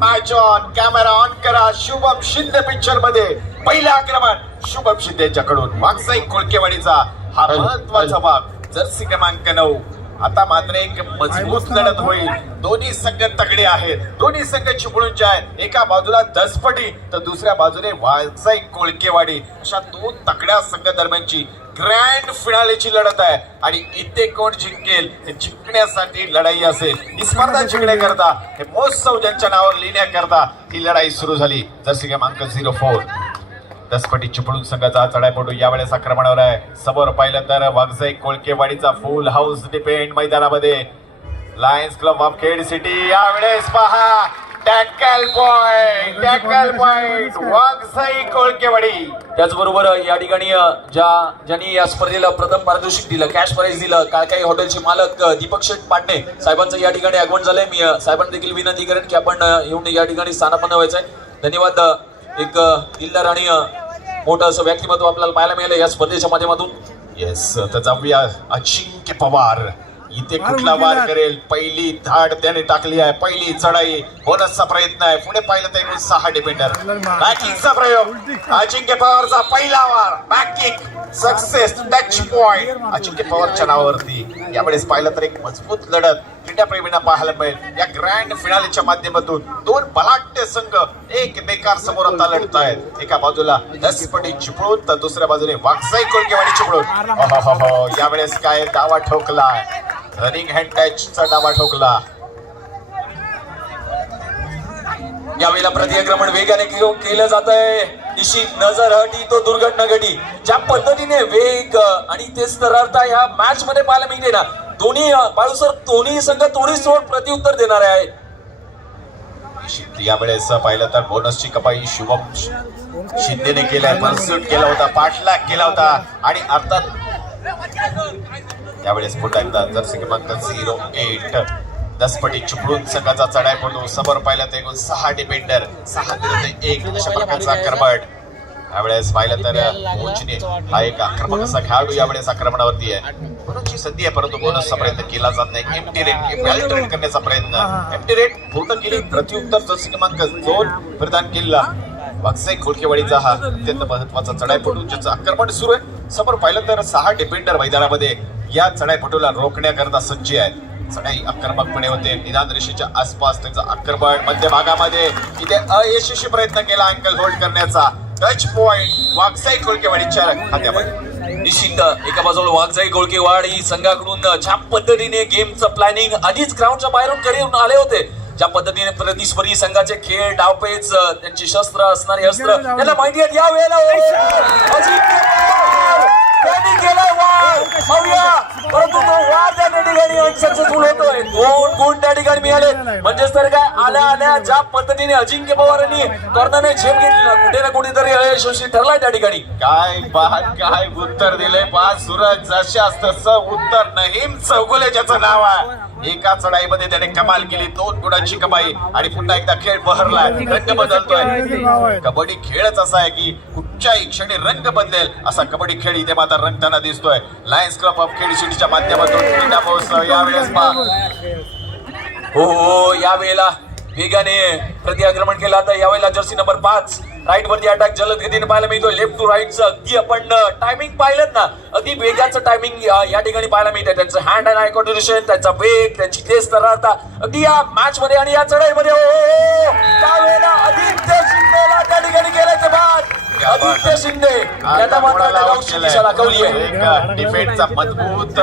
Match on, camera on करा. Shubham Shinde picture मध्ये पहिला आक्रमण शुभम शिंदेच्याकडून वागसाई कोळकेवाडीचा हा महत्वाचा भाग जर्सी क्रमांक 9. आता मात्र एक मजबूत लढत होईल. दोन्ही संघ तगडे आहेत. दोन्ही संघ चिपळूणचे आहेत. एका बाजूला दसपटी तर दुसऱ्या बाजूने वागसाई कोळकेवाडी. अशा दोन तगड्या संघ दरम्यानची ग्रँड फिनालेची लढत आहे आणि इथे कोण जिंकेल हे जिंकण्यासाठी लढाई असेल. ही स्पर्धा जिंकण्याकरता हे महोत्सव ज्यांच्या नावावर लिहिण्याकरता ही लढाई सुरू झाली. जर्सी क्रमांक 04 दसपटी चिपळूण संघाचा चढाईपटू यावेळेस आक्रमणावर आहे. समोर पाहिलं तर वागसाई कोळकेवाडीचा फुल हाऊस डिपेंड मैदानामध्ये. Lions Club of Khed City यावेळेस पहा टॅकल पॉइंट वागसाई कोळकेवाडी. त्याचबरोबर या ठिकाणी ज्यांनी या स्पर्धेला प्रथम पारितोषिक दिलं, कॅश प्राइज दिलं, काळकाई हॉटेलचे मालक दीपक शेठ पाटणे साहेबांचं या ठिकाणी आगमन झालंय. मी साहेबांना देखील विनंती करेन की आपण येऊन या ठिकाणी स्थानापन्न व्हायचंय. धन्यवाद. एक दिलदार आणि मोठं असं व्यक्तिमत्व आपल्याला पाहायला मिळालं या स्पर्धेच्या माध्यमातून. येस, तर जाऊया अजिंक्य पवार इथे कुठला वार करेल. पहिली धाड त्याने टाकली आहे. पहिली चढाई बोनसचा प्रयत्न आहे. पुढे पाहिलं तर एकूण 6 डिफेंडर. बॅकिंगचा प्रयोग अजिंक्य पवारचा पहिला वार बॅकिंग सक्सेस टच पॉइंट अजिंक्य पवारच्या नावावरती. यावेळेस पाहिलं तर एक मजबूत लढत क्रीडाप्रेमींना पाहायला मिळेल. या ग्रँड फिनालेच्या माध्यमातून दोन बलाढ्य संघ एकमेकां समोर आता लढत आहेत. एका बाजूला दसपटी चिपळूण तर दुसऱ्या बाजूने वागसाई कोळकेवाडी चिपळूण. यावेळेस काय डावा ठोकला, रनिंग हँड टचचा डावा ठोकला. यावेळेला प्रतिक्रमण वेगाने केलं जात आहे. निश्चित नजर हटी तो दुर्घटना घटी. ज्या पद्धतीने वेग आणि तेच तर अर्थ ह्या मॅच मध्ये पाहायला मिळते ना. दोन्ही बाळूसर दोन्ही संघ तोडीस तोड प्रत्युत्तर देणार आहे. यावेळेस पाहिलं तर बोनसची कपाई शुभम शिंदेने केलाय. परस्यूट केला होता, पाठलाग केला होता आणि अर्थात यावेळेस पुन्हा एकदा जर्सी क्रमांक 08 दसपटी चिपळूण संघाचा चढाईपटू. समोर पाहिलं तर एकूण 6 डिफेंडर 6 विरुद्ध 1 अशा प्रकारचा आक्रमण. यावेळेस पाहिलं तर कोचने हा एक आक्रमक असा खेळाडू यावेळेस आक्रमणावरती आहे. बोनसची संधी आहे परंतु बोनसचा प्रयत्न केला जात नाही. एम्प्टी रेट करण्याचा प्रयत्न. एम्प्टी रेट पूर्ण केली. प्रत्युत्तर जर्सी क्रमांक 2 प्रदान केला. वागसाई कोळकेवाडीचा हा अत्यंत महत्वाचा चढाईपटू ज्याचं आक्रमण सुरू आहे. समोर पाहिलं तर 6 डिफेंडर मैदानामध्ये या चढाईपटूला रोखण्याकरता सज्ज आहेत. चढाई आक्रमकपणे होते. निदान रेषेच्या आसपास त्यांचं आक्रमण. मध्य भागामध्ये इथे अयशस्वी प्रयत्न केला अँकल होल्ड करण्याचा. टच पॉइंट वागसाई कोळकेवाडीच्या खात्यामध्ये. निश्चित एका बाजूला वागसाई कोळकेवाडी संघाकडून ज्या पद्धतीने गेमचं प्लॅनिंग आधीच ग्राउंडच्या बाहेरून करून आले होते. ज्या पद्धतीने प्रतिस्पर्धी संघाचे खेळ डावपेच त्यांची शस्त्र असणारे अस्त्र त्यांना माहिती आहेत. या वेळेला त्यांनी केलाय वार परंतु तो वार त्या ठिकाणी अनसक्सेसफुल होतोय. 2 गुण त्या ठिकाणी मिळाले. म्हणजेच तर काय आल्या ज्या पद्धतीने अजिंक्य पवारांनी कॉर्नरने झेप घेतली ना कुठे ना कुठेतरी अयशस्वी ठरलाय त्या ठिकाणी. काय उत्तर दिले पहा सूरज. जशास तसं उत्तर नहीम चौगुले ज्याचं नाव आहे. एका चढाईमध्ये त्याने कमाल केली. 2 गुणांची कमाई आणि पुन्हा एकदा खेळ बहरलाय. रंग बदलतोय. कबड्डी खेळच असा आहे की कुठच्याही क्षणी रंग बदलेल असा कबड्डी खेळ इथे मात्र रंगताना दिसतोय. लायन्स क्लब ऑफ खेड सिटीच्या माध्यमातून क्रीडा महोत्सव यावेळेस हो यावेळेला वेगाने प्रतिक्रमण केलं. आता यावेळेला जर्सी नंबर 5 राईट वरती अटॅक जलद गतीने पाहायला मिळतोय. लेफ्ट टू राईटचं अगदी आपण टायमिंग पाहिलं ना अगदी वेगाचं टायमिंग या ठिकाणी पाहायला मिळतंय. त्यांचं हँड अँड आय कोऑर्डिनेशन, त्यांचा वेग, त्यांची तेज तरारता अगदी या मॅच मध्ये आणि या चढाईमध्ये त्यावेळेला आदित्य शिंदेला त्या ठिकाणी केल्याचे बाद. आदित्य शिंदे त्याचा मात्र दिशा दाखवली आहे. डिफेन्सचा मजबूत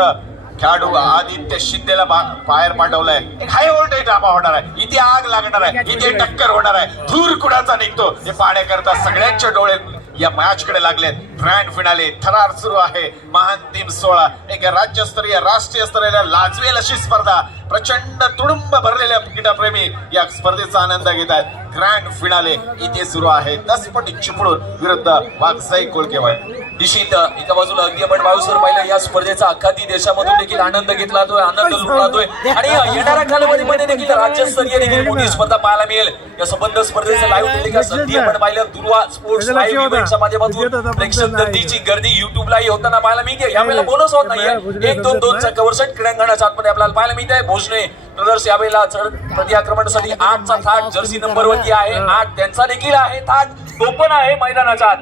खेळाडू आदित्य शिंदेला बाहेर पाठवलाय. एक हाय व्होल्टेज ड्रामा होणार आहे. इथे आग लागणार आहे. इथे टक्कर होणार आहे. धूर कुणाचा निघतो हे पाहण्याकरता सगळ्यांचे डोळे या मॅच कडे लागलेत. ग्रँड फिनाले थरार सुरू आहे. महाअंतिम 16 एक राज्यस्तरीय राष्ट्रीय स्तरीय लाजवेल अशी स्पर्धा. प्रचंड तुडुंब भरलेल्या क्रीडाप्रेमी या स्पर्धेचा आनंद घेत आहेत. ग्रँड फिनाले इथे सुरू आहे. दसपटी चिपळूण विरुद्ध वागसाई कोळकेवाडी. निश्चित एका बाजूला अगदी आपण बाजूसर पाहिलं या स्पर्धेचा अख्खाती देशामधून देखील आनंद घेतला जातोय, आनंद लुटला जातोय आणि येणाऱ्या कालावधीमध्ये देखील राज्यस्तरीय देखील मोठी स्पर्धा पाहायला मिळेल. या संबंध स्पर्धेचं लाईव्ह टेलिकास्ट अगदी आपण पाहिलं दुर्वा स्पोर्ट्स लाईव्ह इव्हेंटच्या माध्यमातून प्रेक्षक गर्दीची गर्दी युट्यूबलाही होताना पाहायला मिळते. यावेळेला बोनस होत नाहीये, 1-2-2चा कव्हरसेट क्रीडांगणाच्या आतमध्ये आपल्याला पाहायला मिळते. भोसने ब्रदर्स यावेळेला प्रति आक्रमणासाठी 8चा थाट जर्सी नंबर वरती आहे, 8 त्यांचा देखील आहे थाट, तो पण आहे मैदानाच्या आत.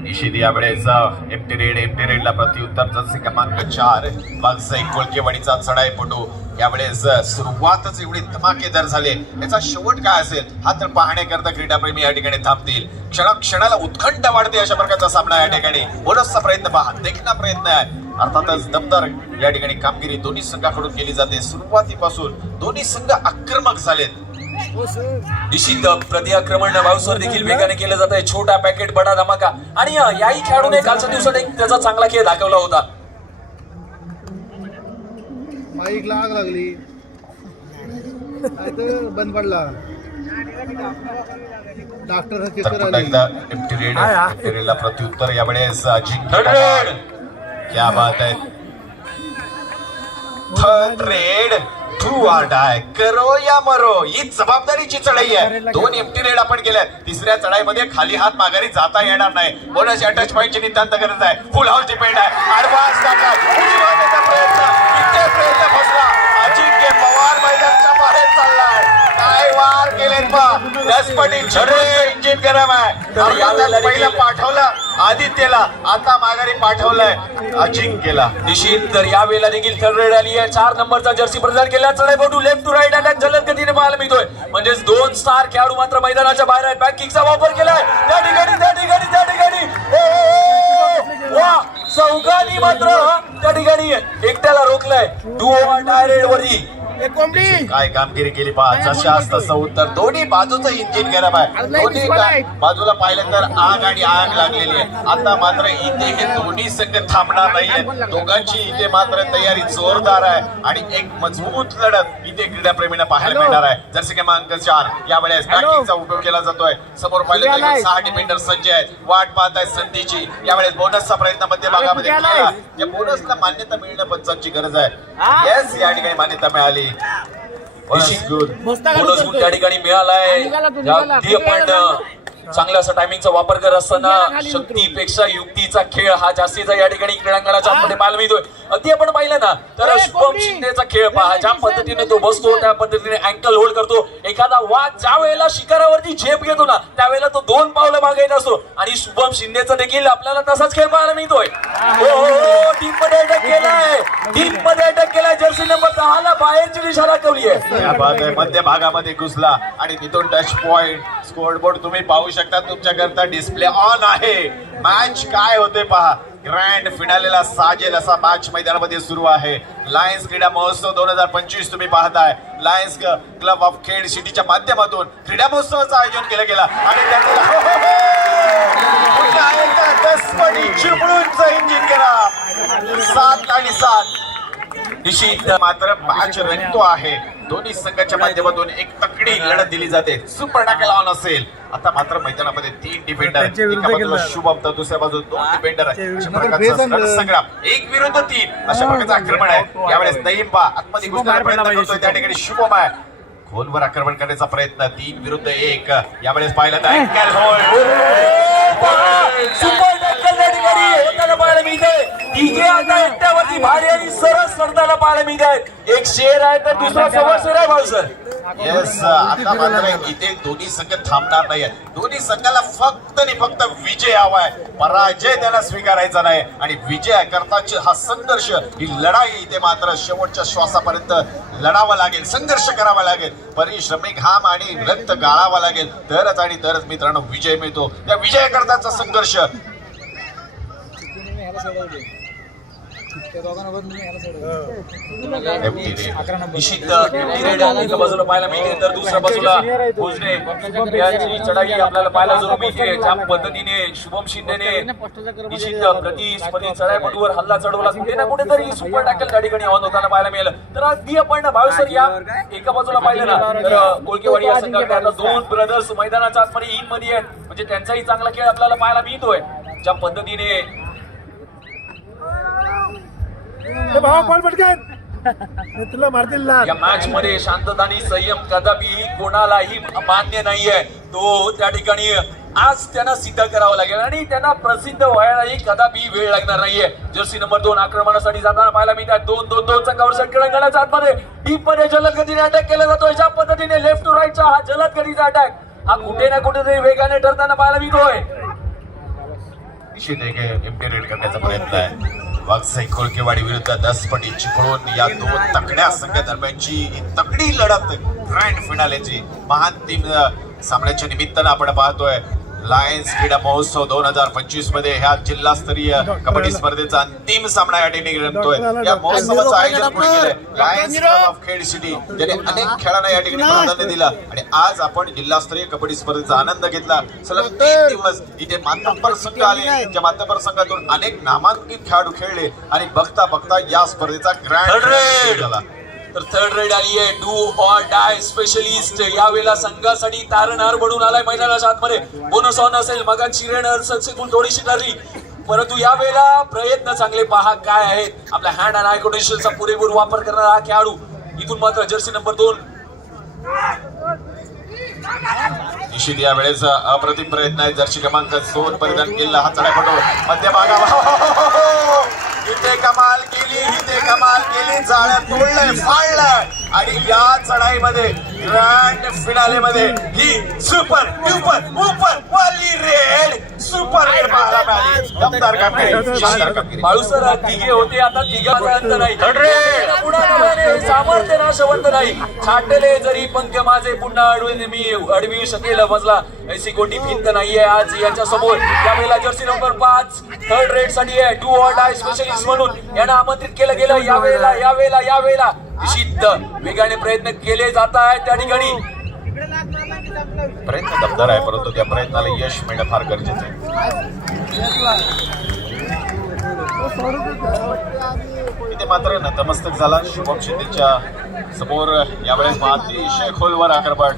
निषेध यावेळेस एमटी रेडला प्रत्युत्तर जर्सी क्रमांक 4 व्यावसायिक कोळकेवाडीचा चढाईपटू यावेळेस सुरुवातच एवढी धमाकेदार झाली. याचा शेवट काय असेल हा तर पाहण्याकरता क्रीडाप्रेमी या ठिकाणी थांबतील. क्षणाला उत्कंठ वाढते अशा प्रकारचा सामना या ठिकाणी. बोनसचा प्रयत्न पहा, देखणा प्रयत्न आहे. अर्थातच दमदार या ठिकाणी कामगिरी दोन्ही संघाकडून केली जाते. सुरुवातीपासून दोन्ही संघ आक्रमक झालेत. निश्चित प्रति आक्रमण वावसर देखील वेगाने केलं जात आहे. छोटा पॅकेट बडा धमाका आणि याही खेळाडूने कालच्या दिवसात एक त्याचा चांगला खेळ दाखवला होता. माईकला आग लागली, बंद पडला. डॉक्टर रेडला प्रत्युत्तर यावेळेस क्या बात आहे. थर्ड रेड टू आर डाय, करो या मरो, ही जबाबदारीची चढाई आहे. 2 एमटी रेड आपण केल्या. तिसऱ्या चढाईमध्ये खाली हात माघारी जाता येणार नाही. बोनसच्या टच पॉईंटची नितांत गरज आहे. फुल हाऊस डिपेंड आहे. ऍडव्हान्स टाका, उडी मारण्याचा प्रयत्न, इथे प्रयत्न फसला. अजिंक्य पवार मैदानाच्या बाहेर चाललाय. काय वार केलेत पहा. दसपटी इंजिन गरम आहे. पहिलं पाठवलं आदित्यला, आता माघारी पाठवलंय अजिंक्यला. निश्चित तर यावेळेला देखील थर्ड रेड आली आहे. 4 नंबरचा जर्सी प्रदान केला. चढाईपटू लेफ्ट टू राईट अटॅक जलद गतीने पाहायला मिळतोय. म्हणजेच 2 स्टार खेळाडू मात्र मैदानाच्या बाहेर आहेत. बॅक किकचा वापर केलाय त्या ठिकाणी वा चौघांनी मात्र त्या ठिकाणी एकट्याला रोखलंय. डू ऑर डाय रेड वरती काय कामगिरी केली पहा. जशास तसं उत्तर. दोन्ही बाजूचं इंजिन गरम आहे. दोन्ही बाजूला पाहिलं तर आग आणि आग लागलेली आहे. आता मात्र इथे हे दोन्ही संघ थांबणार नाहीये. दोघांची इथे मात्र तयारी जोरदार आहे आणि एक मजबूत लढत इथे क्रीडाप्रेमींना पाहायला मिळणार आहे. जर्सी क्रमांक 4 यावेळेस बॅकिंगचा उपयोग केला जातोय. समोर पाहिलं तर 6 डिफेंडर सज्ज आहेत, वाट पाहत आहेत संधीची. यावेळेस बोनसचा प्रयत्न मध्य भागामध्ये केला. या बोनसला मान्यता मिळणं पंचांची गरज आहे. येस, या ठिकाणी मान्यता मिळाली. बोनस गुण त्या ठिकाणी मिळालाय. अगदी आपण चांगला असा टायमिंगचा वापर करत असताना शक्तीपेक्षा युक्तीचा खेळ हा जास्तीचा या ठिकाणी क्रीडांगणाच्या आतमध्ये पाहायला मिळतोय. अगदी आपण पाहिलं ना तर शुभम शिंदेचा खेळ पहा. ज्या पद्धतीने तो बसतो, त्या पद्धतीने अँकल होल्ड करतो. एखादा वाघ ज्या वेळेला शिकारावरती झेप घेतो ना त्यावेळेला तो 2 पावलं मागे येत असतो आणि शुभम शिंदेचा देखील आपल्याला तसाच खेळ पाहायला मिळतोय. टीम मध्ये अटॅक केलाय, टीम मध्ये अटॅक केलाय. जर्सी नंबर 10 ला बाहेरची दिशा दाखवली आहे. मध्य भागामध्ये घुसला आणि तिथून टच पॉइंट स्कोर बोर्ड तुम्ही पाहू शकता. तुमच्याकरता डिस्प्ले ऑन आहे. मॅच काय होते पहा. ग्रँड फिनालेला साजेल असा मॅच मैदानामध्ये सुरू आहे. लायन्स क्रीडा महोत्सव 2025 तुम्ही पाहताय. लायन्स क्लब ऑफ खेड सिटीच्या माध्यमातून क्रीडा महोत्सवाचं आयोजन केलं गेलं आणि चिपळूणचं इंजिन केला. 7 आणि 7 निश्चित मात्र मॅच रंगतो आहे. दोन्ही संघाच्या माध्यमातून एक तकडी लढत दिली जाते. सुपर टॅकल ऑन असेल. आता मात्र मैदानामध्ये 3 डिफेंडर, एका बाजूला शुभम तर दुसऱ्या बाजूला 2 डिफेंडर आहे. अशा प्रकारचा संग्राम 1 विरुद्ध 3 अशा प्रकारचं आक्रमण आहे. यावेळेस नईम पा आतमध्ये घुसण्याचा प्रयत्न करतोय. त्या ठिकाणी शुभम आहे. खोलवर आक्रमण करण्याचा प्रयत्न. 3 विरुद्ध 1 यावेळेस पाहिलं तर अँकल सुपर टॅकल त्या ठिकाणी होताना पाहायला मिळतंय. तिघे आता एकट्यावरती भारी आणि सरस लढताना पाहायला मिळत आहेत. एक शेर आहे तर दुसरा सव्वा शेर आहे. भाऊ सर येस, आता मात्र इथे दोन्ही संघ थांबणार नाहीये. दोन्ही संघाला फक्त आणि फक्त विजय हवाय. पराजय त्यांना स्वीकारायचा नाही आणि विजय करताची हा संघर्ष, ही लढाई इथे मात्र शेवटच्या श्वासापर्यंत लढावा लागेल, संघर्ष करावा लागेल, परिश्रमी घाम आणि रक्त गाळावा लागेल. तरच आणि तरच मित्रांनो विजय मिळतो. त्या विजय करताचा संघर्ष निश्चित एका बाजूला पाहायला मिळते तर दुसऱ्या बाजूला भोजने याची चढाई आपल्याला पाहायला जरूर मिळते. ज्या पद्धतीने शुभम शिंदेने निश्चित प्रतिस्पर्धी चढाईपटूवर हल्ला चढवला, कुठे ना कुठेतरी सुपर टॅकल त्या ठिकाणी ऑन होताना पाहायला मिळालं. तर अगदी आपण भावेसर या एका बाजूला पाहिलं ना तर कोळकेवाडी या संघात 2 ब्रदर्स मैदानाच्या आतमध्ये इन मध्ये आहेत. म्हणजे त्यांचाही चांगला खेळ आपल्याला पाहायला मिळतोय. ज्या पद्धतीने तुला मारतील या मॅच मध्ये शांतता आणि संयम कदापि कोणालाही मान्य नाहीये. तो त्या ठिकाणी आज त्यांना सिद्ध करावं लागेल आणि त्यांना प्रसिद्ध व्हायलाही कदापि वेळ लागणार नाहीये. जर्सी नंबर 2 आक्रमणासाठी जाताना पाहायला मिळतात. 2-2-2चा कव्हर खेळण्याच्या आतमध्ये डीप मध्ये जलद गतीने अटॅक केला जातोय. ज्या पद्धतीने लेफ्ट टू राईटचा हा जलद गतीचा अटॅक हा कुठे ना कुठेतरी वेगाने ठरताना पाहायला मिळतोय. निश्चित एक इम्पेरिट करण्याचा प्रयत्न आहे. वाघसाई कोळकेवाडी विरुद्ध दसपटी चिपळूण या दोन तगड्या संघादरम्यानची ही तगडी लढत ग्रँड फिनालेची महान सामन्याच्या निमित्तानं आपण पाहतोय. लायन्स क्रीडा महोत्सव 2025 मध्ये ह्या जिल्हास्तरीय कबड्डी स्पर्धेचा अंतिम सामना या ठिकाणी रंगतोय. या महोत्सवाचं आयोजन कोणी केलंय? Lions Club of Khed City, ज्याने अनेक खेळांना या ठिकाणी प्राधान्य दिलं आणि आज आपण जिल्हास्तरीय कबड्डी स्पर्धेचा आनंद घेतला. सलग 3 दिवस इथे मातब्बर संघ आले. त्या मातब्बर संघातून अनेक नामांकित खेळाडू खेळले आणि बघता बघता या स्पर्धेचा ग्रँड झाला. तर थर्ड रेड आली आहे. डू ऑर डाय स्पेशलिस्ट यावेळेला संघासाठी तारणहार बनून आलाय मैदानाच्या आतमध्ये. बोनस ऑन असेल मगाची रेड सक्सेसफुल थोडीशी ठरली, परंतु यावेळेला प्रयत्न चांगले पहा काय आहेत. आपल्या हँड अँड आय कोऑर्डिनेशनचा पुरेपूर वापर करणारा हा खेळाडू. इथून मात्र जर्सी नंबर 2 निश्चित या वेळेस अप्रतिम प्रयत्न आहे. जर्सी क्रमांक 2 परिधान केलेला हा चढापटू मध्यभागावर इथे कमाल केली, इथे कमाल केली. जाळ्या तोडलंय, फाळलंय आणि या चढाईमध्ये ग्रँड फिनाले मध्ये ही सुपर डुपर उपर वाली रेड सुपर रेड पाहायला मिळाली. दमदार कामगिरी, शानदार कामगिरी. बाळूसर तिघे होते, आता तिघाचा अंत नाही. सामर्थ्य नाशवंत नाही. छाटले जरी पंख माझे पुन्हा अडवू शकेल मजला ऐसी कोटी भिंत नाहीये आज याच्या समोर. त्यावेळेला जर्सी नंबर 5 थर्ड रेड साठी आहे. डू ऑर डाय स्पेशलिस्ट म्हणून यांना आमंत्रित केलं गेलं. यावेळेला निश्चित वेगाने प्रयत्न केले जात आहेत. त्या ठिकाणी प्रयत्न दमदार आहे, परंतु त्या प्रयत्नाला यश मिळणं फार गरजेचं आहे. इथे मात्र नतमस्तक झाला शुभम शिंदेच्या समोर. यावेळेस अतिशय खोलवर आक्रमण,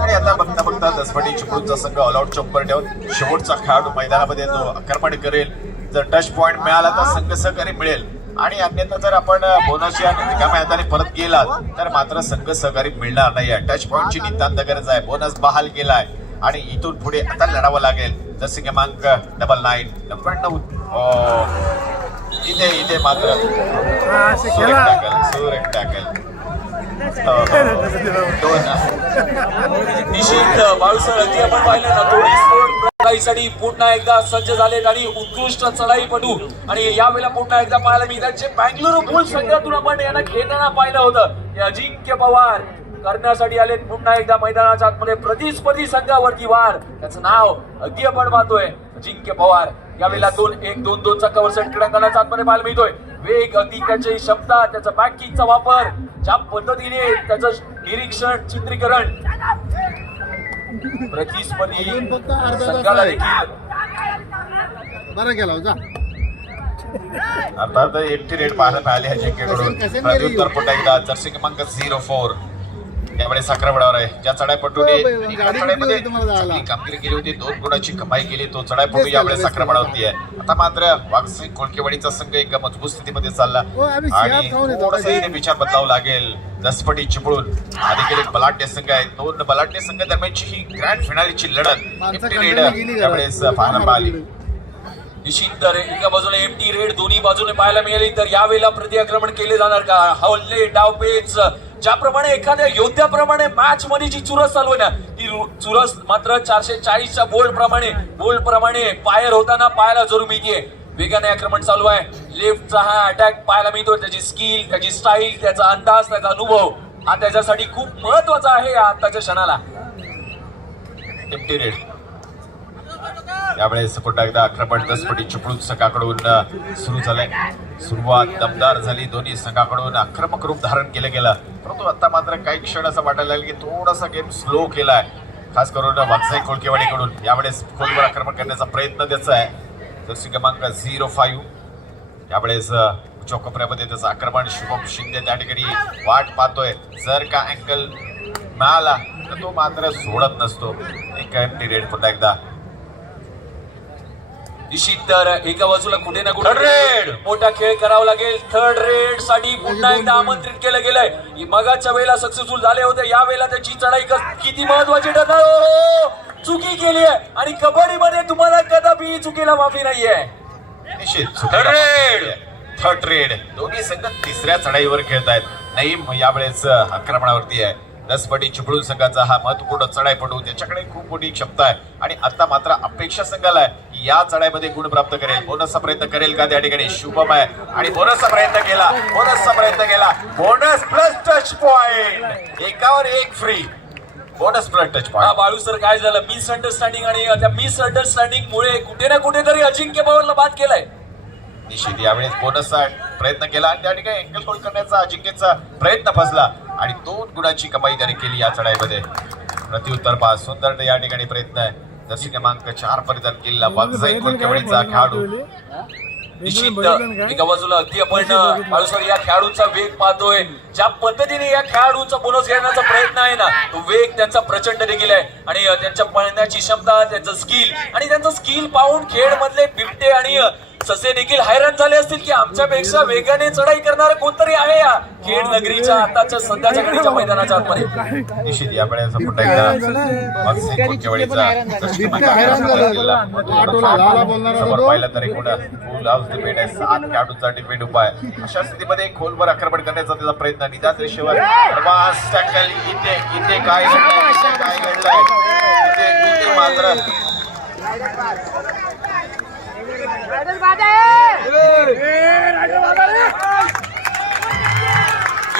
आणि आता बघता बघता दसपटी चिपळूणचा संघ ऑल आउट चॉपर ठेवून शेवटचा खेळाडू मैदानामध्ये तो आक्रमण करेल. जर टच पॉइंट मिळाला तर संघ सहकारी मिळेल आणि अन्यथा जर आपण बोनस या रिकाम्या हाताने परत गेलात तर मात्र संघ सहकारी मिळणार नाही. टच पॉइंटची नितांत गरज आहे. बोनस बहाल केलाय आणि इथून पुढे आता लढावं लागेल. जसे क्रमांक 99 इथे मात्र सुरेख टॅकल निश्चित बाळूसर आपण पाहिलं ना थोडी चढाईसाठी पुन्हा एकदा सज्ज झालेत आणि उत्कृष्ट चढाईपटू. आणि यावेळेला पुन्हा एकदा पाहायला मिळतात जे बँगलोर बुल्स संघातून आपण यांना खेळताना पाहिलं होतं. हे अजिंक्य पवार करण्यासाठी आलेत पुन्हा एकदा मैदानाच्या आतमध्ये. प्रतिस्पर्धी संघावरती वार, त्याचं नाव अगदी आपण पाहतोय अजिंक्य पवार. यावेळेला 2-1-2-2चा कव्हर सेट क्रीडांगणाच्या आतमध्ये पाहायला मिळतोय. वेग, अधिकाची क्षमता, त्याचा बॅकिंगचा वापर, ज्या पद्धतीने त्याचं निरीक्षण, चित्रीकरण प्रतिस्पर्धी संघाला देखील बरं गेला होता. अर्थात एकटी रेड पाहायला मिळाली अजिंक्यकडून. प्रत्युत्तर पुन्हा एकदा जर्सी क्रमांक 04 त्यावेळेस आक्रमणावर आहे. ज्या चढाईपटूने चढाईमध्ये चांगली कामगिरी केली होती, 2 गुणाची कमाई केली, तो चढाईपटू यावेळेस आक्रमणावरती आहे. आता मात्र वाघसाई कोळकेवाडीचा संघ एक मजबूत स्थितीमध्ये चालला आणि थोडंसं इथे विचार बदलावं लागेल. दसपटी चिपळूण हा देखील एक बलाढ्य संघ आहे. 2 बलाढ्य संघ दरम्यानची ही ग्रँड फिनालीची लढत एकटी रेड यावेळेस पाहायला मिळाली. निश्चित एका बाजूने एमटी रेड दोन्ही बाजूने पाहायला मिळाली. तर यावेळेला प्रतिआक्रमण केले जाणार का? हल्ले, डावपेच, ज्याप्रमाणे एखाद्या योद्ध्याप्रमाणे मॅच मध्ये जी चुरस चालू आहे ना, ती चुरस मात्र 440च्या बोल प्रमाणे फायर होताना पाहायला जरूर मिळते. वेगाने आक्रमण चालू आहे. लेफ्टचा हा अटॅक पाहायला मिळतो. त्याची स्किल, त्याची स्टाईल, त्याचा अंदाज, त्याचा अनुभव हा त्याच्यासाठी खूप महत्वाचा आहे आताच्या क्षणाला. एमटी रेड यावेळेस पुन्हा एकदा आक्रमण दसपटी चिपळूण संघाकडून सुरू झालंय. सुरुवात दमदार झाली. दोन्ही संघाकडून आक्रमक रूप धारण केलं गेलं, परंतु आता मात्र काही क्षण असं वाटायला लागलं की थोडासा गेम स्लो केलाय, खास करून वाघसाई कोळकेवाडीकडून. यावेळेस खोलवर आक्रमण करण्याचा प्रयत्न त्याचा आहे. जर्सी क्रमांक 05 यावेळेस चौकोपऱ्यामध्ये त्याचं आक्रमण. शुभम शिंदे त्या ठिकाणी वाट पाहतोय. जर का अँगल मिळाला तर तो मात्र सोडत नसतो. एक एमटी रेड पुन्हा एकदा निश्चित तर एका बाजूला कुठे ना कुठे रेड मोठा खेळ करावा लागेल. थर्ड रेड साठी पुन्हा एकदा आमंत्रित केलं गेलंय. मगाच्या वेळेला सक्सेसफुल झाले होते, या वेळेला त्याची चढाई किती महत्वाची ठरणार. चुकी केली आहे आणि कबड्डीमध्ये तुम्हाला कदापि चुकीला माफी नाहीये. निश्चित थर्ड रेड दोन्ही संघ तिसऱ्या चढाईवर खेळत आहेत. नईम यावेळेस आक्रमणावरती आहे. 10 पटी चिपळूण संघाचा हा महत्वपूर्ण चढाईपटू, त्याच्याकडे खूप मोठी क्षमता आहे आणि आता मात्र अपेक्षा संघाला आहे या चढाईमध्ये गुण प्राप्त करेल. बोनसचा प्रयत्न करेल का त्या ठिकाणी शुभम आहे आणि बोनसचा प्रयत्न केला. बोनस प्लस टच पॉइंट, एकावर एक free. Bonus plus touch point. Balu sir, काय झालं मिसअंडरस्टँडिंग आणि त्या मिसअंडरस्टँडिंग मुळे कुठे ना कुठेतरी अजिंक्य पवारला बाद केलाय. निश्चित यावेळेस बोनसचा प्रयत्न केला आणि त्या ठिकाणी अँगल होल्ड करण्याचा अजिंक्यचा प्रयत्न फसला आणि 2 गुणांची कमाई त्याने केली या चढाईमध्ये. प्रत्युत्तर पास सुंदर या ठिकाणी प्रयत्न आहे. जर्सी क्रमांक 4 परिधान केलेला वागजाई कोलकेवाडीचा खेळाडू. निश्चित एका बाजूला अगदी आपण बाळू सर या खेळाडूंचा वेग पाहतोय. ज्या पद्धतीने या खेळाडूंचा बोनस घेण्याचा प्रयत्न आहे ना, तो वेग त्यांचा प्रचंड देखील आहे आणि त्यांच्या पळण्याची क्षमता, त्यांचं स्किल पाहून खेळ मधले बिबटे आणि ससे देखील हैराण झाले असतील की आमच्यापेक्षा वेगाने चढाई करणारा कोणतरी आहे या खेड नगरीच्या आताच्या सध्याच्या घडीच्या मैदानाच्या आतमध्ये. निश्चित यावेळेस पुन्हा एकदा वागजाई कोलकेवाडीचा जर्सी समोर पाहिलं तर एकूण फुल हाऊस डिफेंड आहे. 7 खेळाडूंचा डिफेंड उभा आहे. अशा स्थितीमध्ये खोलवर आक्रमण करण्याचा त्याचा प्रयत्न. निदान रेषेवर टॅकल. इथे काय घडलंय इथे मात्र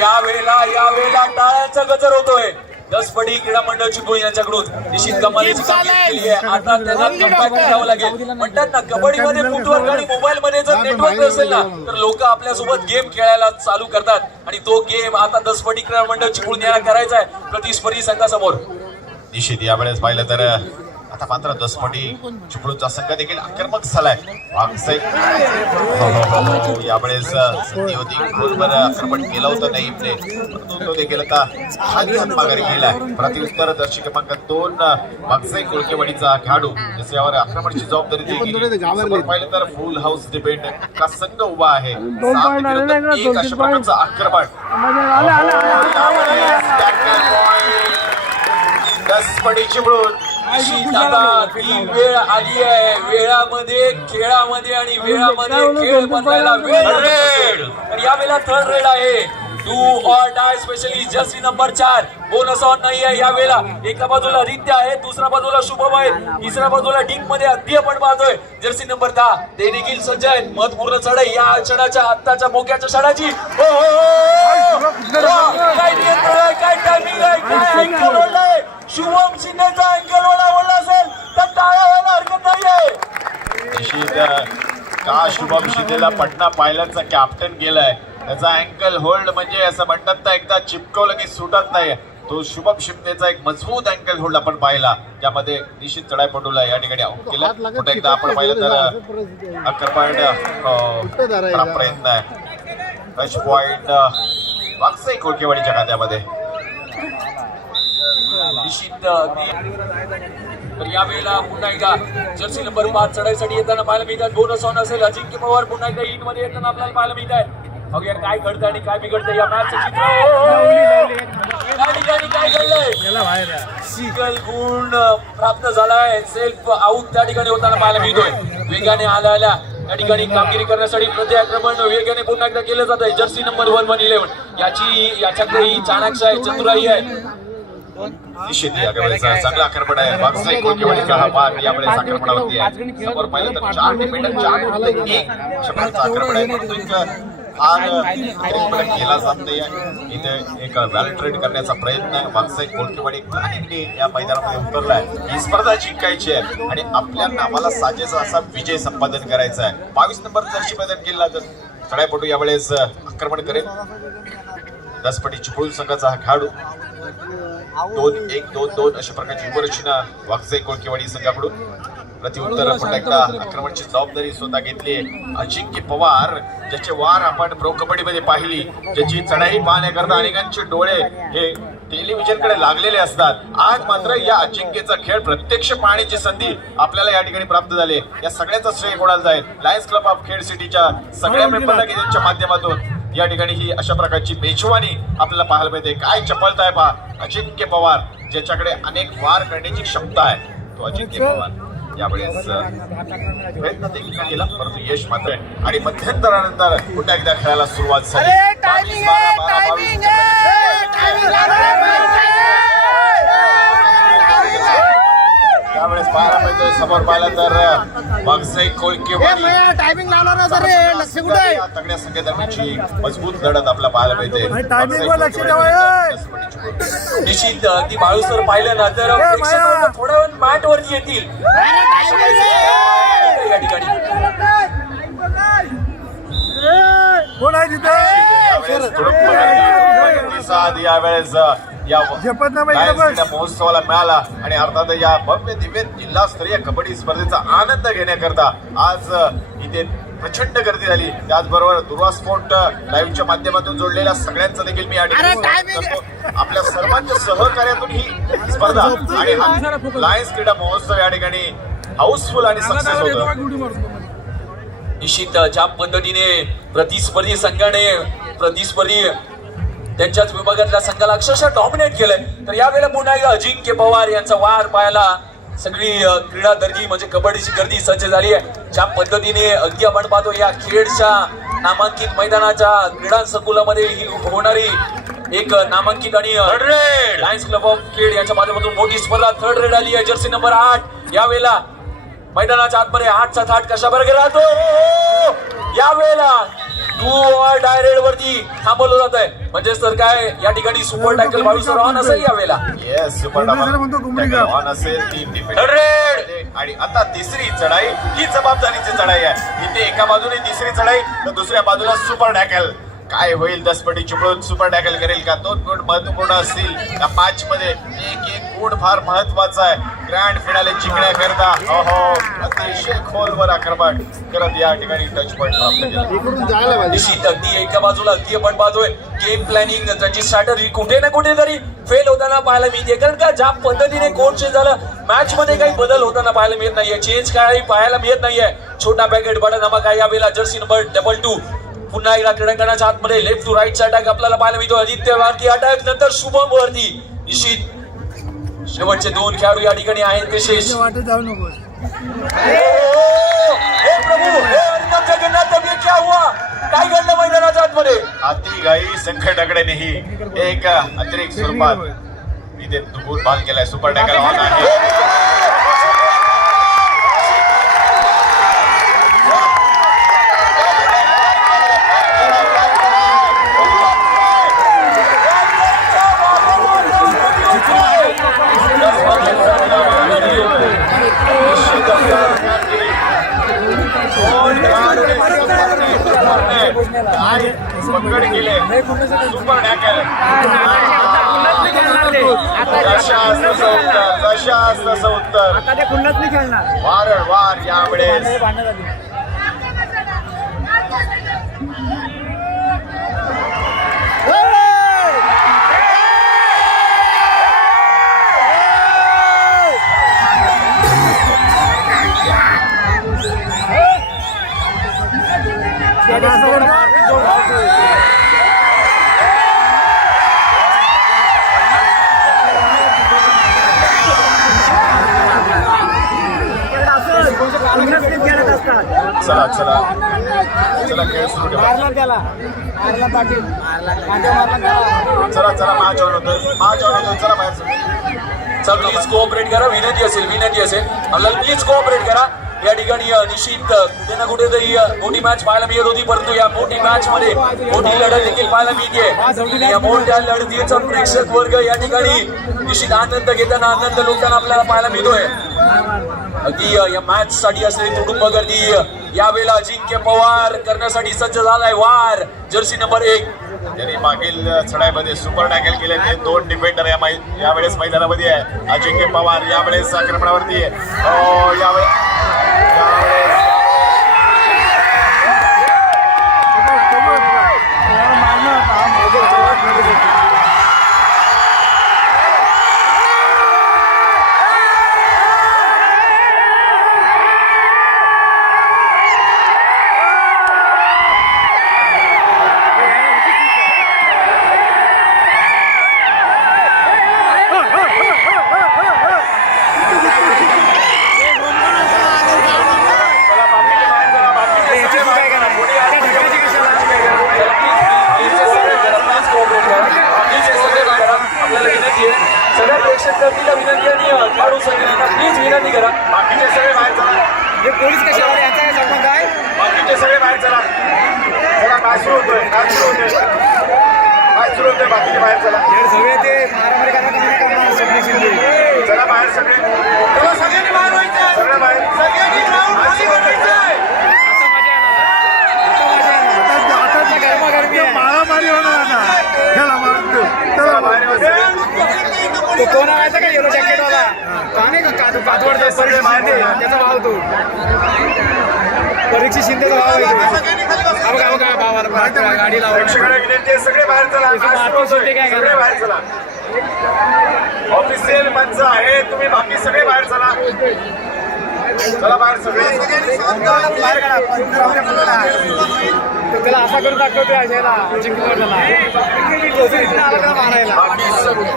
यावेळेला टाळ्यांचा गजर होतोय. 10 पटी क्रीडा मंडळ चिपळूण यांच्याकडून निश्चित कमालीची कामगिरी केली आहे. आता त्यांना कमबॅक करावं लागेल. म्हणतात ना, कबड्डीमध्ये फुटवर्क आणि मोबाईल मध्ये जर नेटवर्क असेल ना, तर लोक आपल्या सोबत गेम खेळायला चालू करतात आणि तो गेम आता 10 पटी क्रीडा मंडळ चिपळूण यांना करायचा आहे प्रतिस्पर्धी संघासमोर. निश्चित यावेळेस पाहिलं तर आता मात्र 10 पटी चिपळूणचा संघ देखील आक्रमक झालाय. वागजाई यावेळेस संधी होती, खोलवर आक्रमण केलं होतं नईमने, परंतु तो देखील आता खाली हातमाघारी गेलाय. प्रतिउत्तर दर्शक क्रमांक 2 वागजाई कोलकेवाडीचा खेळाडू जसे यावर आक्रमणाची जबाबदारी दिली. समोर पाहिलं तर फुल हाऊस डिपेंड का संघ उभा आहे. 7 विरुद्ध 1 अशा प्रकारचं आक्रमण. 10 पटी चिपळूण. वेळ आली आहे. वेळामध्ये खेळामध्ये आणि वेळामध्ये खेळ बनवायला वेळ तर यावेळेला थर्ड रेड आहे. Do or die specially Jersey number 4. Bonus on नाही आहे यावेळेला. एका बाजूला रित्या आहे, दुसऱ्या बाजूला शुभम आहे, तिसऱ्या बाजूला डीप मध्ये अगदी आपण पाहतोय जर्सी नंबर 10 ते देखील सज्ज आहेत. महत्वपूर्ण चढाई या क्षणाच्या आत्ताच्या मोक्याच्या क्षणाची. काय नियंत्रण आहे, काय टायमिंग आहे, काय अँगल ओढलाय. शुभम शिंदेचा अँगल ओढला असेल तर टाळ्या व्हायला हरकत नाहीये. निश्चित का शुभम शिंदेला पटना पायलटचा कॅप्टन गेलाय. त्याचा अँकल होल्ड म्हणजे असं म्हणतात ना, एकदा चिपकवलं की सुटत नाही. तो शुभम शिंदेचा एक मजबूत अँकल होल्ड आपण पाहिला, त्यामध्ये निश्चित चढाईपटूला या ठिकाणी आउट केला. पुन्हा एकदा आपण पाहिलं तर अक्करपांड प्रयत्न आहे. टच पॉइंट वागजाई कोलकेवाडीच्या खात्यामध्ये. निश्चित तर यावेळेला पुन्हा एकदा जर्सी नंबर 5 चढाईसाठी येताना पाहायला मिळतात. बोनस ऑन असेल. अजिंक्य पवार पुन्हा एकदा ईट मध्ये येताना आपल्याला पाहायला मिळत आहे. अगदी काय घडतं आणि काय बिघडतं या मॅचचं चित्र. काय घडलंय. सिंगल गुण प्राप्त झालाय. सेल्फ आउट त्या ठिकाणी होताना पाहायला मिळतोय. वेगाने आल्या त्या ठिकाणी कामगिरी करण्यासाठी प्रत्याक्रमण वेगाने पुन्हा एकदा केलं जात आहे. जर्सी नंबर 111 याच्याकडे चाणक्य आहे, चतुराई आहे. निश्चित यावेळेस चांगला आक्रमण आहे. वागजाई कोलकेवाडीचा हा भाग यावेळेस आक्रमणावरती आहे. समोर पाहिलं तर 4 डिफेंडर 4 विरुद्ध 1 अशा प्रकारचं आक्रमण आहे. परंतु फार केला जात नाही. इथे एक व्हॅल ट्रेड करण्याचा प्रयत्न आहे. वागजाई कोलकेवाडी या मैदानामध्ये उतरलाय. ही स्पर्धा जिंकायची आहे आणि आपल्या नावाला साजेसा असा विजय संपादन करायचा आहे. 22 नंबर जर्सी मैदान केला तर चढाईपटू यावेळेस आक्रमण करेल. 10 पटी चिपळूण संघाचा हा खेळाडू 2-1-2-2 अशा प्रकारची युवरचना वागजाई कोलकेवाडी संघाकडून. प्रत्युत्तर पुन्हा एकदा आक्रमणाची जबाबदारी स्वतः घेतली. अजिंक्य पवार ज्याचे वार आपण प्रो कबड्डीमध्ये पाहिली, ज्याची चढाई पाहण्याकरता अनेकांचे डोळे हे टेलिव्हिजन कडे लागलेले असतात. आज मात्र या अजिंक्यचा खेळ प्रत्यक्ष पाहण्याची संधी आपल्याला या ठिकाणी प्राप्त झाली. या सगळ्याचा श्रेय कोणाला जाईल? लायन्स क्लब ऑफ खेड सिटीच्या सगळ्या मेंबरला त्यांच्या माध्यमातून या ठिकाणी ही अशा प्रकारची मेजवानी आपल्याला पाहायला मिळते. काय चपलता आहे पहा अजिंक्य पवार, ज्याच्याकडे अनेक वार करण्याची क्षमता आहे. तो अजिंक्य पवार यावेळेस प्रयत्न देखील केला, परंतु यश मात्र आहे. आणि मध्यंतरानंतर पुन्हा एकदा खेळायला सुरुवात झाली. त्यावेळेस पाहायला मिळतोय समोर पाहिलं तर व्यावसायिक कोळकेवाडी टायमिंग लावला ना सर, लक्ष कुठे आहे? तगड्या संख्या दरम्यानची मजबूत लढत आपल्याला पाहायला मिळते. टायमिंग वर लक्ष ठेवा. निश्चित ती बाळूसर पाहिलं ना तर प्रेक्षक थोड्या वेळ मॅट वरती येतील या ठिकाणी. कोण आहे तिथे? यावेळेस या जपतनामा इकडे बस. लायन्स महोत्सवाला मिळाला आणि अर्थात या भव्य दिव्य जिल्हास्तरीय कबड्डी स्पर्धेचा आनंद घेण्याकरता आज इथे प्रचंड गर्दी झाली. त्याचबरोबर दुर्वा स्पोर्ट लाईव्हच्या माध्यमातून जोडलेल्या सगळ्यांचं देखील मी या ठिकाणी करतो. आपल्या सर्वांच्या सहकार्यातून ही स्पर्धा आणि हा लायन्स क्रीडा महोत्सव या ठिकाणी हाऊसफुल आणि सक्सेस होतो. निश्चित ज्या पद्धतीने प्रतिस्पर्धी संघाने प्रतिस्पर्धी त्यांच्याच विभागातल्या संघाला अक्षरशः डॉमिनेट केलंय, तर यावेळेला पुन्हा एकदा अजिंक्य पवार यांचा वार पाहायला सगळी क्रीडा दर्दी म्हणजे कबड्डीची गर्दी सज्ज झाली आहे. ज्या पद्धतीने अगदी आपण पाहतो या खेडच्या नामांकित मैदानाच्या क्रीडा संकुलामध्ये ही होणारी एक नामांकित आणि लायन्स क्लब ऑफ खेड यांच्या माध्यमातून मोठी स्पर्धा थर्ड रेड आली आहे. जर्सी नंबर 8 यावेळेला मैदानाच्या आतमध्ये 8चा थाट कशा बरं राहतो. यावेळेला डायरेक्ट वरती थांबवलं जात आहे, म्हणजे सर काय या ठिकाणी सुपर टॅकल बाळूसर ऑन असेल यावेळेला. येस, सुपर टॅकल ऑन असेल. आणि आता तिसरी चढाई ही जबाबदारीची चढाई आहे. इथे एका बाजूने तिसरी चढाई तर दुसऱ्या बाजूला सुपर टॅकल. काय होईल? दसपटी चिपळूण सुपर टॅकल करेल का? 2 गुण महत्वपूर्ण असतील या मॅच मध्ये. एक गुण फार महत्वाचा आहे ग्रँड फिनाले जिंकण्याकरता. अतिशय खोलवर आक्रमण करत या ठिकाणी टच पॉईंट प्राप्त केला. निश्चित अगदी एका बाजूला अगदी आपण पाहतोय गेम प्लॅनिंग त्यांची स्ट्रॅटजी कुठे ना कुठे तरी फेल होताना पाहायला मिळते. कारण का ज्या पद्धतीने कोण चेंज झालं मॅच मध्ये काही बदल होताना पाहायला मिळत नाहीये. चेंज काही पाहायला मिळत नाहीये. छोटा पॅकेट बडा धमाका काय यावेळेला जर्सी नंबर 22 पुन्हा एकदा क्रीडांगणाच्या आतमध्ये लेफ्ट टू राईट अटॅक आपल्याला पाहायला मिळतो. आदित्य वरती अटॅक नंतर शुभम वरती. निश्चित शेवटचे 2 खेळाडू या ठिकाणी आहेत ते शेष. वाटत जाऊ नको. क्या हुआ? काय घडलं मैदानाच्या आतमध्ये? अतिघाई संघटनाकडेही एक अतिरिक्त स्वरूपात इथे दुबून भाग केलाय. सुपर टॅकल ऑन आहे. पकड केले सुपर टॅकल. जशा उत्तर वारंवार यावेळेस चला चला चला खेळ सुरू ठेवा. चला चला मॅच ऑन होतोय. चला मॅच. चल प्लीज कोऑपरेट करा. विनंती असेल आपल्याला प्लीज कोऑपरेट करा. या ठिकाणी निश्चित कुठे ना कुठेतरी मोठी मॅच पाहायला मिळत होती, परंतु या मोठी मॅच मध्ये मोठी लढत देखील पाहायला मिळते. या मोठ्या लढतीचा प्रेक्षक वर्ग या ठिकाणी निश्चित आनंद घेताना आनंद लुटताना आपल्याला पाहायला मिळतोय. अगदी या मॅच साठी असलेली कुटुंब गर्दी यावेळेला अजिंक्य पवार करण्यासाठी सज्ज झालाय. वार जर्सी नंबर 1 त्यांनी मागील चढाईमध्ये सुपर टॅकल केले. ते 2 डिफेंडर यावेळेस मैदानामध्ये आहे. अजिंक्य पवार यावेळेस आक्रमणावरती आहे. यावेळेस सगळ्या प्रेक्षक गर्दीला विनंती आणि काढू सगळ्यांना प्लीज विनंती करा. बाकीचे सगळे बाहेर चला. हे पोलीस कशावर यांचा काय संबंध आहे? बाकीचे सगळे बाहेर चला. चला मॅच सुरू होतोय. मॅच सुरू होतोय. बाकीचे बाहेर चला. हे सगळे ते मारामारी करणार स्वप्नील शिंदे. चला बाहेर सगळे. चला सगळ्यांनी बाहेर व्हायचं. सगळं बाहेर. सगळ्यांनी ग्राउंड खाली बसायचंय. आता गरमागरमी आहे. मारामारी होणार ना. चला मारतो. चला बाहेर व्हायचं. तो कोण आहे का येलो जॅकेट वाला? का नाही का कातवडचा परीक्षित शिंदे त्याचा भाव तो. परीक्षित शिंदेचा भाव आहे तो. हा बघा बघा भावाला गाडी लावून. प्रेक्षकांना विनंती आहे सगळे बाहेर चला. मॅच सुरू होतोय. सगळे बाहेर चला. ऑफिशियल मंच आहे. तुम्ही बाकी सगळे बाहेर चला. चला बाहेर सगळे. त्याला असा करून दाखवतोय अजयला जिंकला मारायला. बाकी सगळे.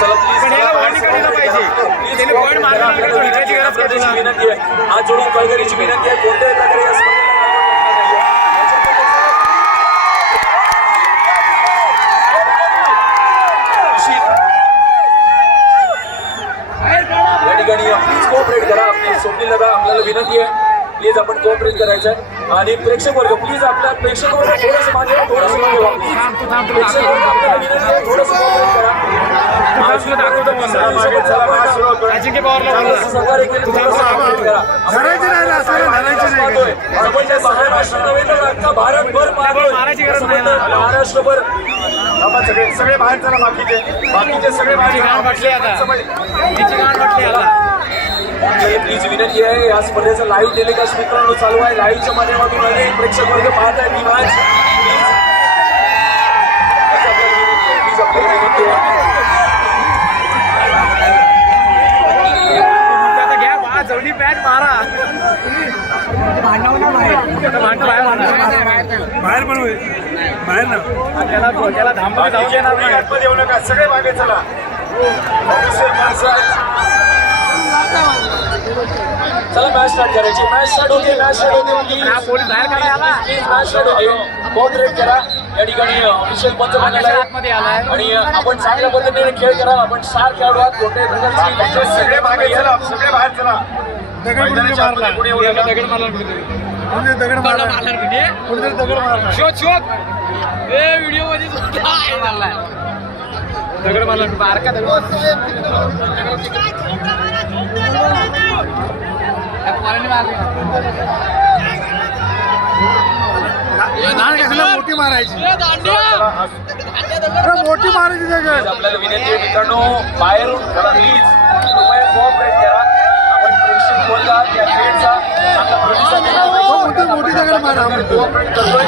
चला प्लीज पण याला warning करायला पाहिजे. त्याने point मारला नाही तर विचारायची गरज काय तुला? विनंती आहे. हात जोडून कळकळीची विनंती आहे. कोणत्याही प्रकारे या स्पर्धेला या ठिकाणी प्लीज कोऑपरेट करा. आपली स्वप्नील दादा आपल्याला विनंती आहे प्लीज आपण कोऑपरेट करायचं आहे. आणि प्रेक्षक वर्ग प्लीज आपल्या प्रेक्षक वर्ग थोडंसं मागे व्हा, थोडंसं मागे व्हा. प्रेक्षक वर्ग आपल्याला विनंती आहे थोडंसं कोऑपरेट करा. अजिंक्य पवारला बोलला. सहकार्य केलं थोडंसं कोऑपरेट करा. धरायची नाही ना, असं धरायची नाही. आपण त्या महाराष्ट्र नव्हे तर अख्खा भारतभर पाहतोय. मारायची गरज नाही ना. महाराष्ट्रभर सगळे सगळे बाहेर चला. बाकीचे सगळे बाहेर गाण म्हटले आता. तिची गाण म्हटली आता. प्लीज विनंती आहे या स्पर्धेचं लाईव्ह टेलिकास्ट मित्रांनो चालू आहे. लाईव्हच्या माध्यमातून अनेक प्रेक्षक वर्ग पाहत आहेत ही मॅच. प्लीज आपल्याला विनंती आहे. आता घ्या बा जवळी बॅट मारा. भांडव ना बाहेर पण होईल. बाहेर ना त्याला धांबा जाऊ दे ना. आतमध्ये येऊ नका. सगळे मागे चला. ऑफिशियल माणसं आहेत. चला मॅच स्टार्ट करायची. मॅच स्टार्ट होते. मॅच स्टार्ट होते. हा पोलीस बाहेर काढायला आला. मॅच स्टार्ट होते. कोऑपरेट करा. या ठिकाणी ऑफिशियल पंच बनलेला आहे आतमध्ये आलाय. आणि आपण चांगल्या पद्धतीने खेळ करा. आपण 4 खेळाडू आहात. कोणत्याही प्रकारची सगळे मागे चला. सगळे बाहेर चला. दगड मारला. पुढे येऊ नका. दगड मारला दगड मारला. शोध व्हिडिओ मध्ये दगड मारला. बारका मोठी मारायची. मोठी मारायची दगड. आपल्याला विनंती आहे मित्रांनो बाहेरून प्लीज कृपया कोऑपरेट करा. आपण प्रेक्षक बोलला या खेळचा चांगला प्रतिसाद दिला. मोठी दगड मारा. कोऑपरेट करतोय.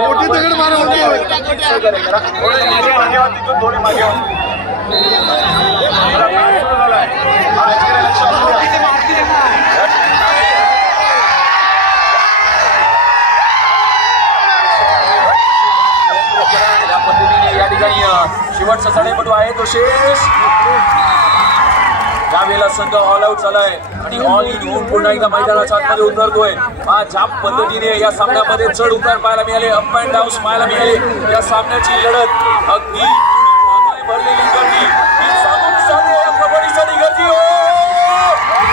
मोठी दगड मारा म्हणतोय. सहकार्य करा. थोडे मागे व्हा. तिथून थोडे मागे व्हा. चला, मॅच सुरू झालाय. मॅचकडे लक्ष असू द्या. या पद्धतीने या ठिकाणी शेवटचा चढाईपटू आहे तो शेष. यावेळेला संघ ऑल आउट झालाय आणि ऑल इन होऊन पुन्हा एकदा मैदानाच्या आतमध्ये उतरतोय. ज्या पद्धतीने या सामन्यामध्ये चढ उतार पाहायला मिळाले, अप अँड डाऊन पाहायला मिळाले. या सामन्याची लढत अगदी भरलेली गर्दी ही सांगून सांगते या कबड्डीसाठी गर्दी हो.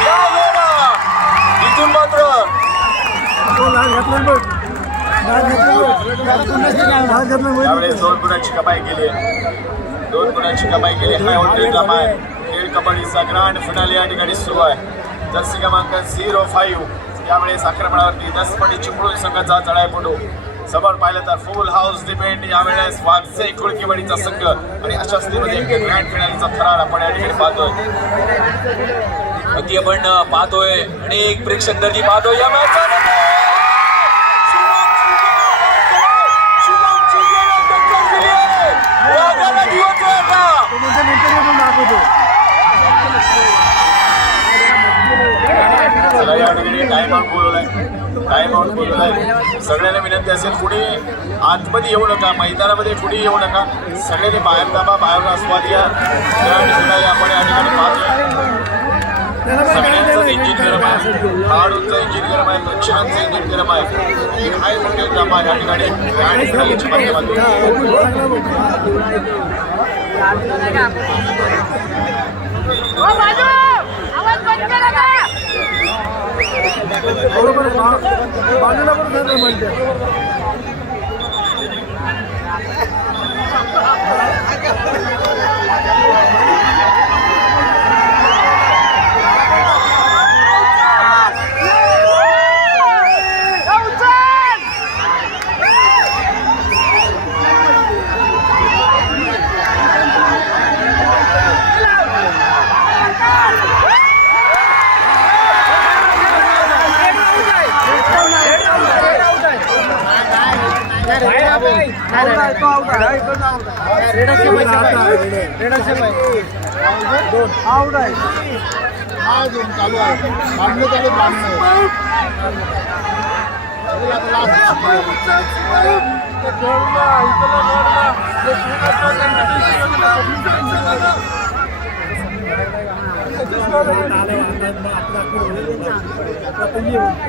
यावेळेला इथून मात्र यावेळेस 2 गुणांची कमाई केली. 2 गुणांची कमाई केली. हाय ऑल्ट्री ड्रामा आहे. खेळ कबड्डीचा ग्रँड फिनाले या ठिकाणी सुरू आहे. जर्सी क्रमांक 05 यावेळेस आक्रमणावरती 10 पटी चिपळूण संघाचा चढाईपटू. समोर पाहिलं तर फुल हाऊस डिपेंड यावेळेस वागसे कुळकीवाडीचा संघ आणि अशा स्थितीमध्ये एक ग्रँड फिनालीचा थरार आपण या ठिकाणी पाहतोय. अगदी आपण पाहतोय अनेक प्रेक्षक गर्दी पाहतोय या मॅच. या ठिकाणी टाइम आउट बोलवलाय. सगळ्यांना विनंती असेल पुढे आतमध्ये येऊ नका. मैदानामध्ये पुढे येऊ नका. सगळ्यांनी बाहेर दाबा. बाहेर आस्वाद या. आपण या ठिकाणी पाहतोय. सगळ्यांचंच इंजिन गरम आहे, खेळाडूंचं इंजिन गरम आहे, प्रेक्षकांचं इंजिन गरम आहे. ही हाय मोठे ड्रामा या ठिकाणी या ठिकाणीच्या माध्यमातून.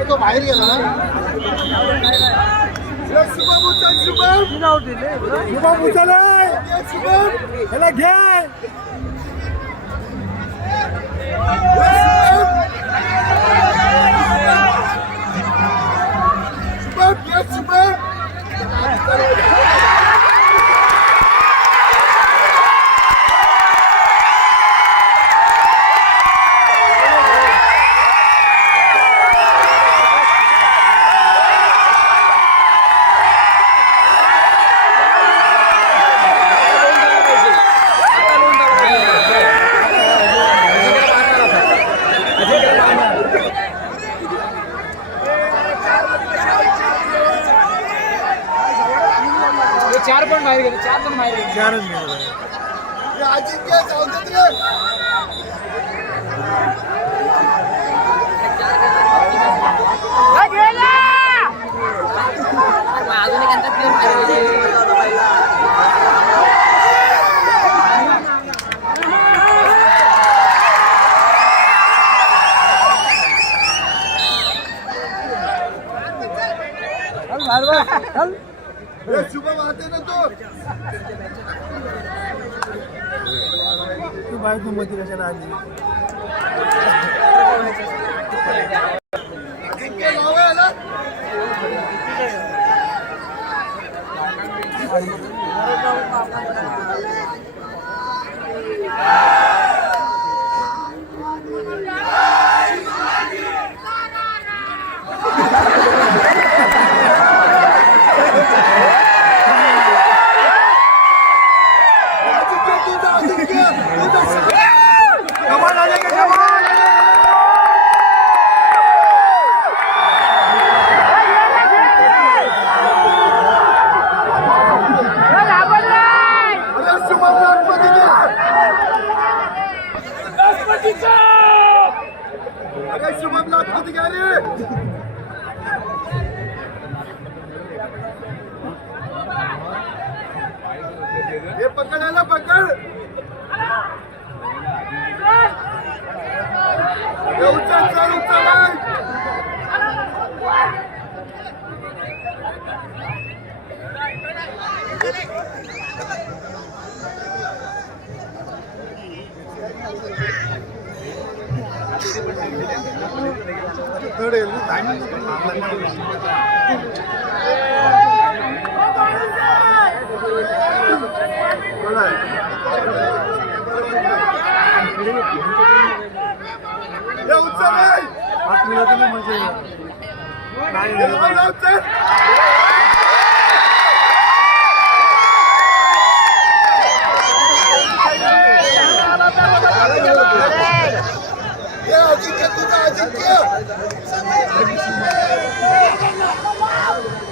तो बाहेर गेला ना. शुभम उचलाय, ह्याला घ्या. चार पण बाहेर गेले, 4 पण बाहेर गेले. 4च गेले. अजिंक्य सौंदर्य शुभम आते ना तू बाहेर तू मती कशाला आली. अजिंक्य लावायला शुभम लाखपती घ्या रे. हे पकडायला पकड. उचल चल उचल.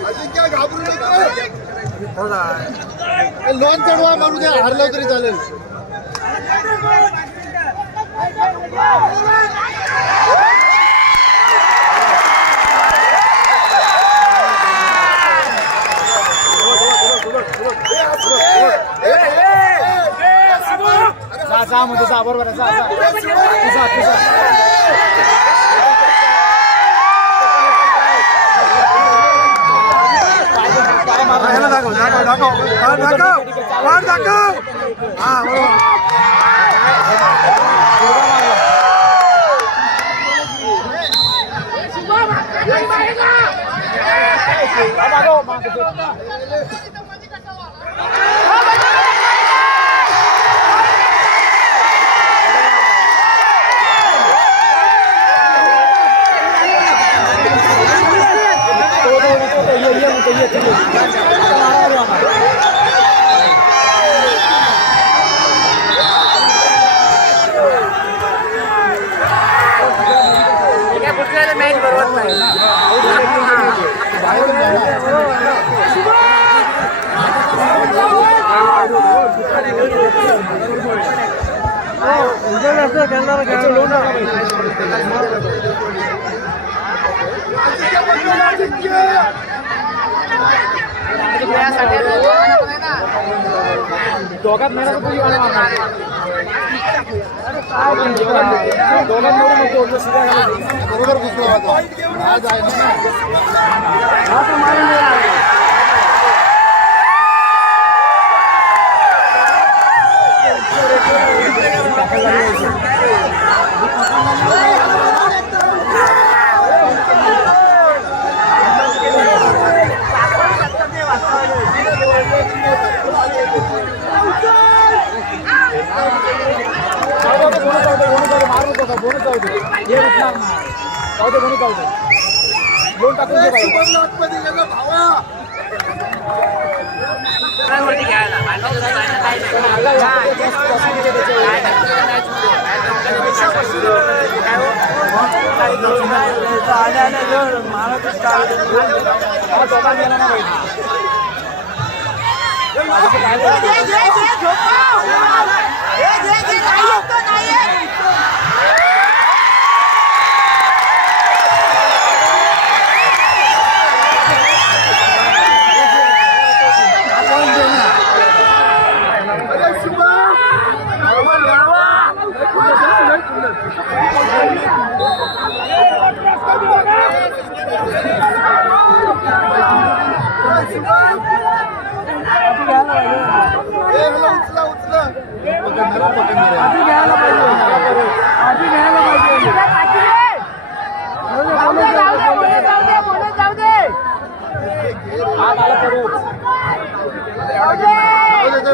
अजिंक्य घाबरू नको. लॉन चढवा मारू द्या, हरलं तरी चालेल. जा बरोबर आहे. दोघात नाही दोघात बरोबर घुसला होता आज आहे ना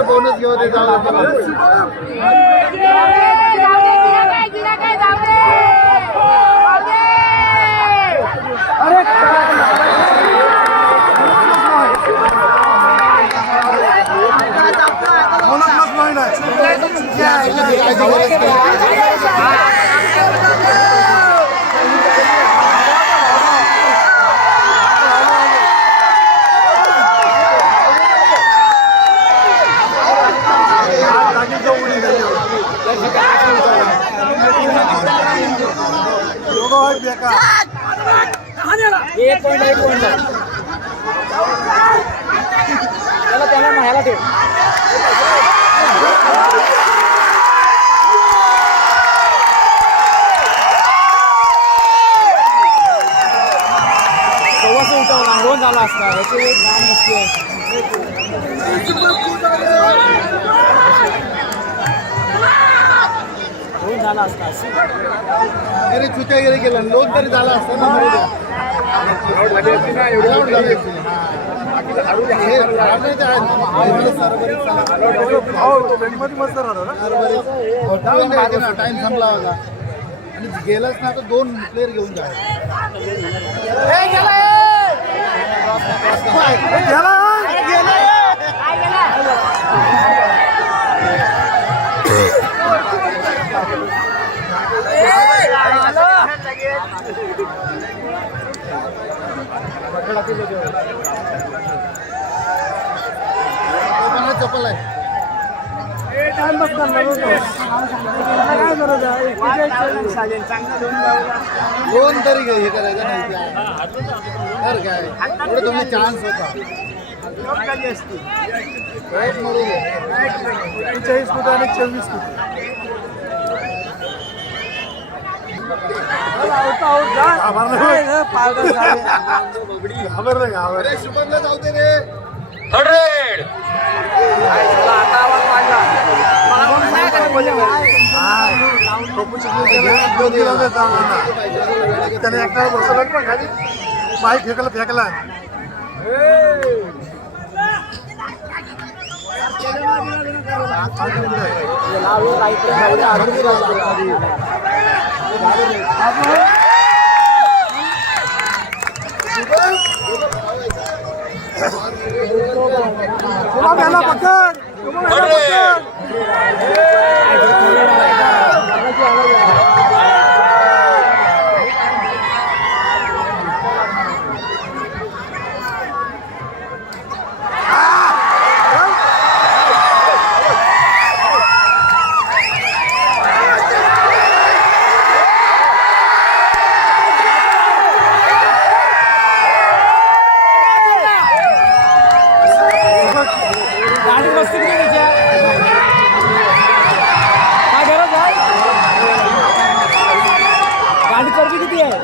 बोनस घेऊ दे एक पॉइंट त्याला ह्याला ठेव सव्वाशे उठावला दोन झाला असता याचे एक गाण नसते दोन झाला असता अरे चुत्या गेले गेला लोन तरी झाला असता ना टाइम संपला होता आणि गेलाच ना तर दोन प्लेअर घेऊन जा चप्पल आहे दोन तरी हे करायचं नाही काय एवढं तुम्ही चान्स होता मरू दे 40 फूट आणि 24 फूट अरे शुभमला जाऊ दे रे. 100. त्याने एकटा बसवला ना खाली बाईक फेकला पकड 100. गाडी मस्ती किती त्याच्या काय गरज आहे गाडी चरबी किती आहे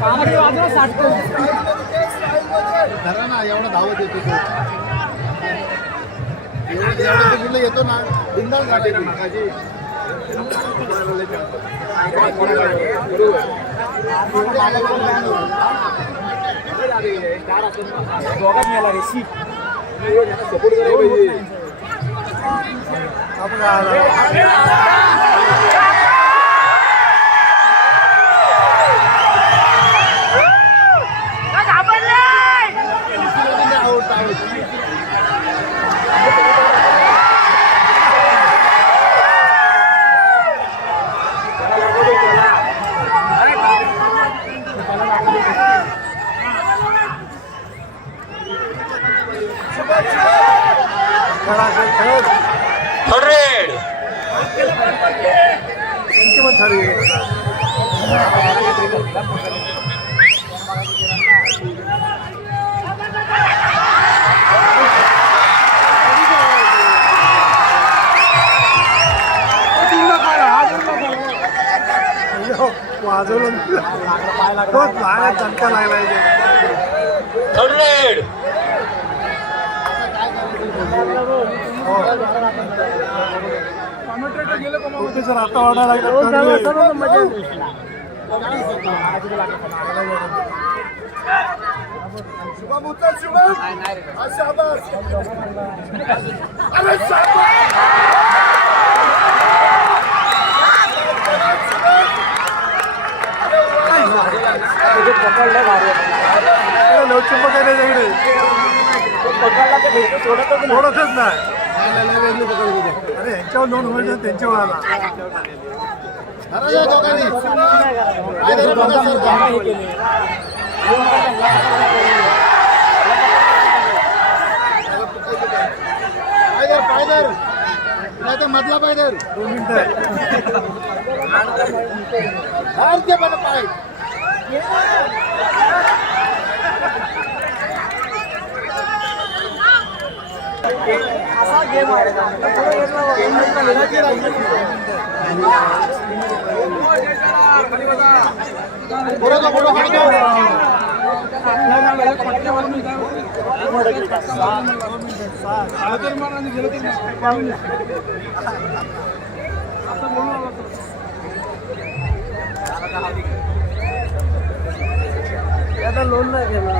कामाची बाजूला 60 धरा ना एवढा धावत येतो तो एवढं येतो ना बिंदास गाडी दोघात मिळाला रे सी वाजवलं बहुत लहान चटका लागलाय 100. सर आता ऑर्डर लागला शुभम उत्तर शुभम शाबास अरे लवचिंप काय त्याच्याकडे सोडतच नाही अरे यांच्यावर लोन होईल त्यांच्यावर आला पायदर नाही तर मधला पायदर 2 मिनिटं पाय असा गेम आहे लोन नाही घेणार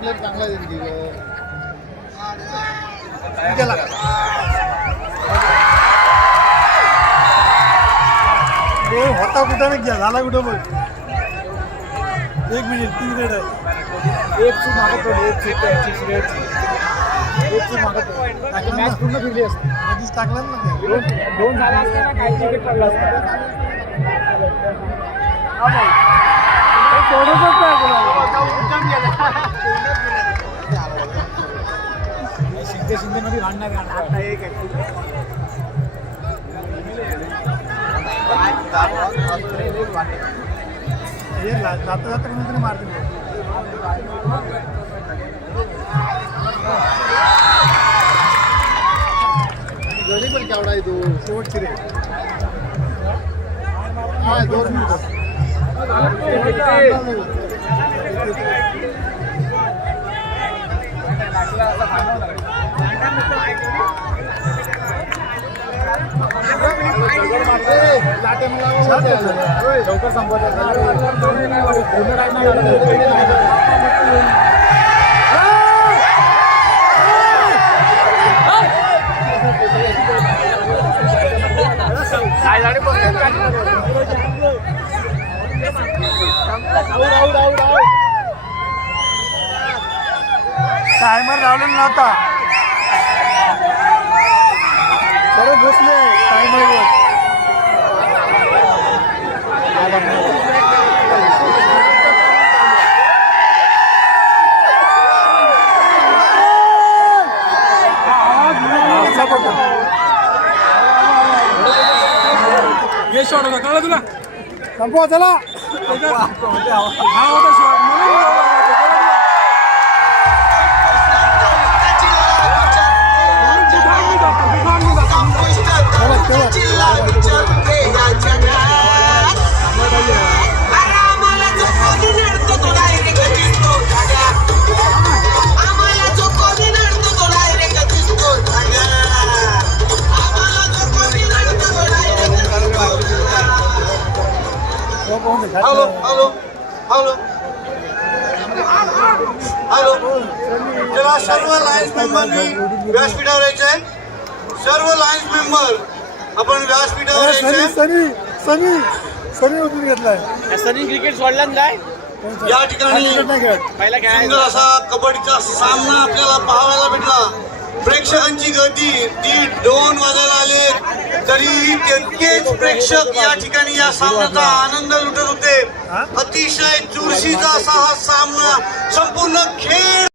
प्लेट चांगला होता कुठं नाही घ्या झाला कुठं बघ 1 मिनिट 3 रेड आहे एक चूक मागत एक चूक मागत मॅच पूर्ण फिरली असते आधीच टाकलं ना दोन झाला असते ना काही क्रिकेट पडला असता शिंदे मध्ये भांडणार आता एक जाता जाता कोणीतरी मारतील गडी पण केवढा आहे तू शेवटची रे काय 2 मिनिटं लवकर संपवत टायमर लावलेला नव्हता सर्व बसले टायमरवर हे शॉट होता कळलं तुला संपवा चला हा होता shot hello hello hello hello जरा सर्व लायन्स मेंबरनी व्यासपीठावर यायचे सर्व लायन्स मेंबर आपण व्यासपीठावर यायचे सनी उतरून घेतलाय सनी क्रिकेट सोडला काय या ठिकाणी सुंदर असा कबड्डीचा सामना आपल्याला पाहायला भेटला प्रेक्षकांची गर्दी 1:30-2 वाजायला आले तरी तितकेच प्रेक्षक या ठिकाणी या सामन्याचा आनंद लुटत होते अतिशय चुरशीचा असा हा सामना संपूर्ण खेळ